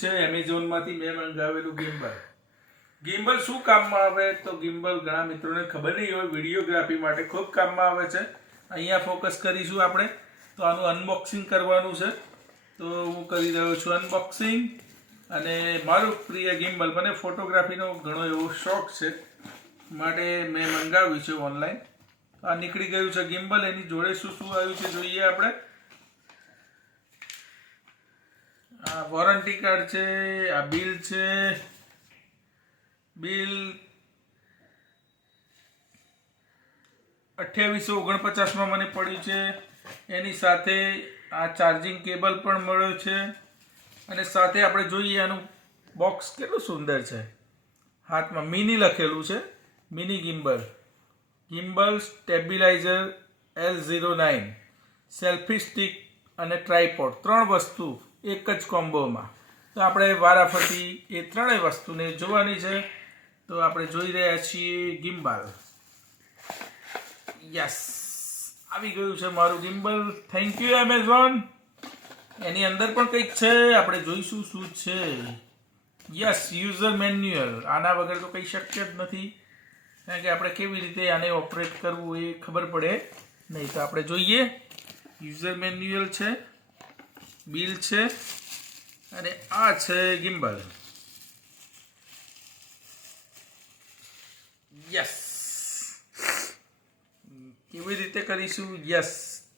છે એમેઝોનમાંથી મેં મંગાવેલું ગિમ્બલ. ગિમ્બલ શું કામમાં આવે? તો ગિમ્બલ ઘણા મિત્રોને ખબર નહીં હોય, વિડીયોગ્રાફી માટે ખૂબ કામમાં આવે છે. અહીંયા ફોકસ કરીશું આપણે. તો આનું અનબોક્સિંગ કરવાનું છે, તો હું કરી રહ્યો છું અનબોક્સિંગ. અને મારું પ્રિય ગિમ્બલ, મને ફોટોગ્રાફીનો ઘણો એવો શોખ છે માટે મેં મંગાવ્યું છે ઓનલાઈન. આ નીકળી ગયું છે ગિમ્બલ. એની જોડે શું શું આવ્યું છે જોઈએ આપણે. આ વોરંટી કાર્ડ છે, આ બિલ છે. બિલ 2849 મને પડ્યું છે. એની સાથે આ ચાર્જિંગ કેબલ પણ મળ્યો છે. અને સાથે આપણે જોઈએ આનું બોક્સ કેટલું સુંદર છે. હાથમાં મિની લખેલું છે, mini gimbal. Gimbal stabiliser L09, selfie stick અને ટ્રાયપોડ, 3 વસ્તુ એક જ કોમ્બોમાં. તો આપણે વારાફરતી એ ત્રણેય વસ્તુને જોવાની છે. તો આપણે જોઈ રહ્યા છીએ ગિમ્બલ. યસ, આવી ગયું છે મારું ગિમ્બલ. Thank you Amazon. એની અંદર પણ કંઈક છે, આપણે જોઈશું શું છે. Yes, user manual. આના વગર તો કંઈ શક્ય જ નથી, કારણ કે આપણે કેવી રીતે આને ઓપરેટ કરવું એ ખબર પડે નહીં. તો આપણે જોઈએ. યુઝર મેન્યુઅલ છે, બિલ છે, અને આ છે ગિમ્બલ. યસ, કેવી રીતે કરીશું? યસ,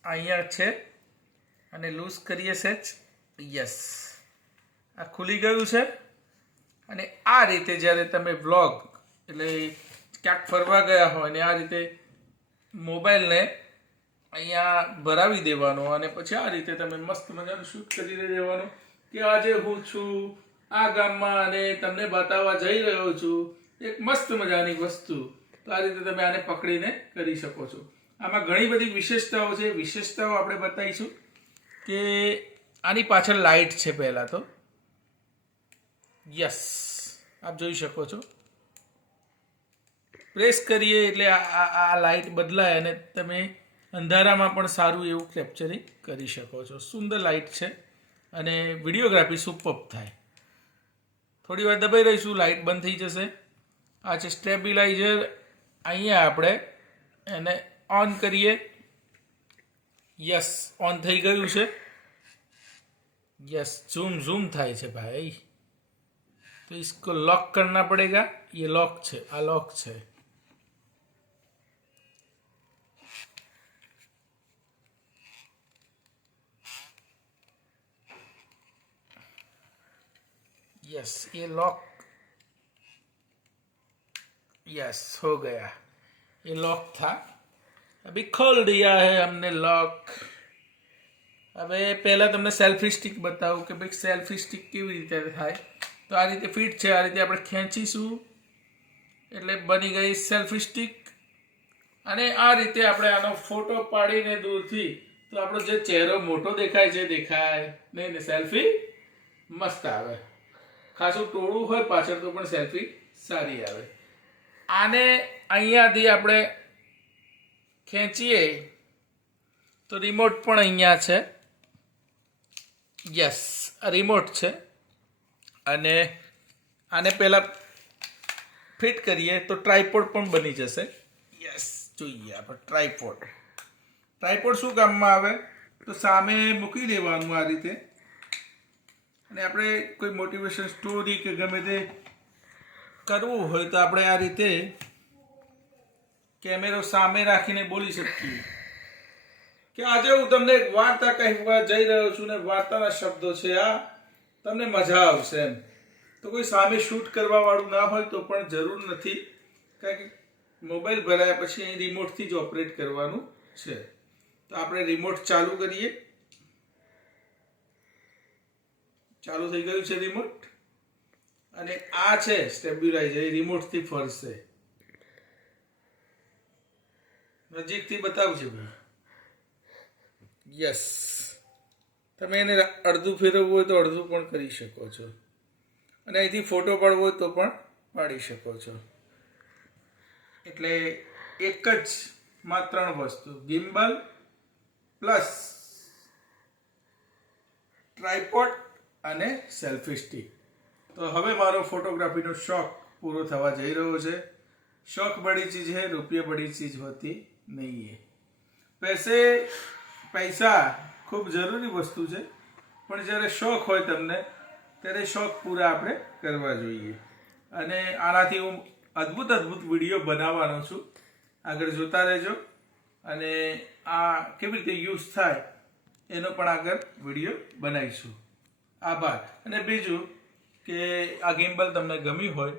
અહીંયા છે અને લૂઝ કરીએ સેચ. યસ, આ ખુલી ગયું છે. અને આ રીતે જ્યારે તમે વ્લોગ, એટલે ક્યાંક ફરવા ગયા હોય ને આ રીતે મોબાઈલને અહીંયા ભરાવી દેવાનો અને પછી આ રીતે તમે મસ્ત મજાનું શૂટ કરી દેવાનું કે આજે હું છું આ ગામમાં અને તમને બતાવવા જઈ રહ્યો છું એક મસ્ત મજાની વસ્તુ. તો આ રીતે તમે આને પકડીને કરી શકો છો. આમાં ઘણી બધી વિશેષતાઓ છે. વિશેષતાઓ આપણે બતાવીશું કે આની પાછળ લાઇટ છે પહેલાં તો. યસ, આપ જોઈ શકો છો. પ્રેસ કરીએ એટલે આ લાઇટ બદલાય અને તમે અંધારામાં પણ સારું એવું કેપ્ચરિંગ કરી શકો છો. સુંદર લાઇટ છે અને વિડીયોગ્રાફી સુપર્બ થાય. થોડી વાર દબાઈ રહીશું, લાઇટ બંધ થઈ જશે. આ છે સ્ટેબિલાઇઝર. અહીંયા આપણે એને ઓન કરીએ. યસ, ઓન થઈ ગયું છે. यस, ઝૂમ થાય છે ભાઈ. तो इसको लॉक करना पड़ेगा. ये लॉक છે, આ लॉक છે. यस, ये लॉक. यस, हो गया. ये लॉक था, अभी खोल दिया है हमने लॉक. હવે પહેલાં તમને સેલ્ફી સ્ટિક બતાવું કે ભાઈ સેલ્ફી સ્ટિક કેવી રીતે થાય. તો આ રીતે ફિટ છે. આ રીતે આપણે ખેંચીશું એટલે બની ગઈ સેલ્ફી સ્ટિક. અને આ રીતે આપણે આનો ફોટો પાડીને દૂરથી, તો આપણો જે ચહેરો મોટો દેખાય છે દેખાય નહીં ને સેલ્ફી મસ્ત આવે. ખાસું ટોળું હોય પાછળ તો પણ સેલ્ફી સારી આવે. આને અહીંયાથી આપણે ખેંચીએ તો રિમોટ પણ અહીંયા છે. યસ, આ રિમોટ છે. અને આને પહેલાં ફિટ કરીએ તો ટ્રાયપોડ પણ બની જશે. યસ, જોઈએ આપણે ટ્રાયપોડ. ટ્રાયપોડ શું કામમાં આવે? તો સામે મૂકી દેવાનું આ રીતે. અને આપણે કોઈ મોટિવેશન સ્ટોરી કે ગમે તે કરવું હોય તો આપણે આ રીતે કેમેરો સામે રાખીને બોલી શકીએ કે આજે હું તમને એક વાર્તા કહેવા જઈ રહ્યો છું ને વાર્તાના શબ્દો છે આ, તમને મજા આવશે એમ. તો કોઈ સામે શૂટ કરવા વાળું ના હોય તો પણ જરૂર નથી, કારણ કે મોબાઈલ ભરાયા પછી અહીં રિમોટથી જ ઓપરેટ કરવાનું છે. તો આપણે રિમોટ ચાલુ કરીએ. ચાલુ થઈ ગયું છે રિમોટ. અને આ છે સ્ટેબિલાઇઝર, એ રિમોટથી ફરશે. નજીકથી બતાવજો. યસ, તમે એને અડધું ફેરવવું હોય તો અડધું પણ કરી શકો છો. અને અહીંથી ફોટો પાડવો હોય તો પણ પાડી શકો છો. એટલે એક જ માં 3 વસ્તુ, ગિમ્બલ પ્લસ ટ્રાયપોડ અને સેલ્ફી સ્ટિક. તો હવે મારો ફોટોગ્રાફીનો શોખ પૂરો થવા જઈ રહ્યો છે. शौक बड़ी चीज है, रुपये बड़ी चीज होती नहीं है. પૈસા ખૂબ જરૂરી વસ્તુ છે, પણ જ્યારે શોખ હોય તમને ત્યારે શોખ પૂરા આપણે કરવા જોઈએ. અને આનાથી હું અદ્ભુત વિડીયો બનાવવાનો છું, આગળ જોતા રહેજો. અને આ કેવી રીતે યુઝ થાય એનો પણ આગળ વિડીયો બનાવીશું. આભાર. અને બીજું કે આ ગિમ્બલ તમને ગમ્યું હોય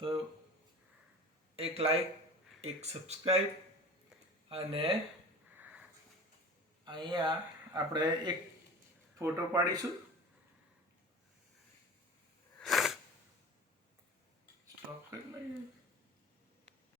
તો એક લાઈક, એક સબસ્ક્રાઈબ, અને અહીંયા આપણે એક ફોટો પાડીશું. સ્ટોપ કરી લઈએ.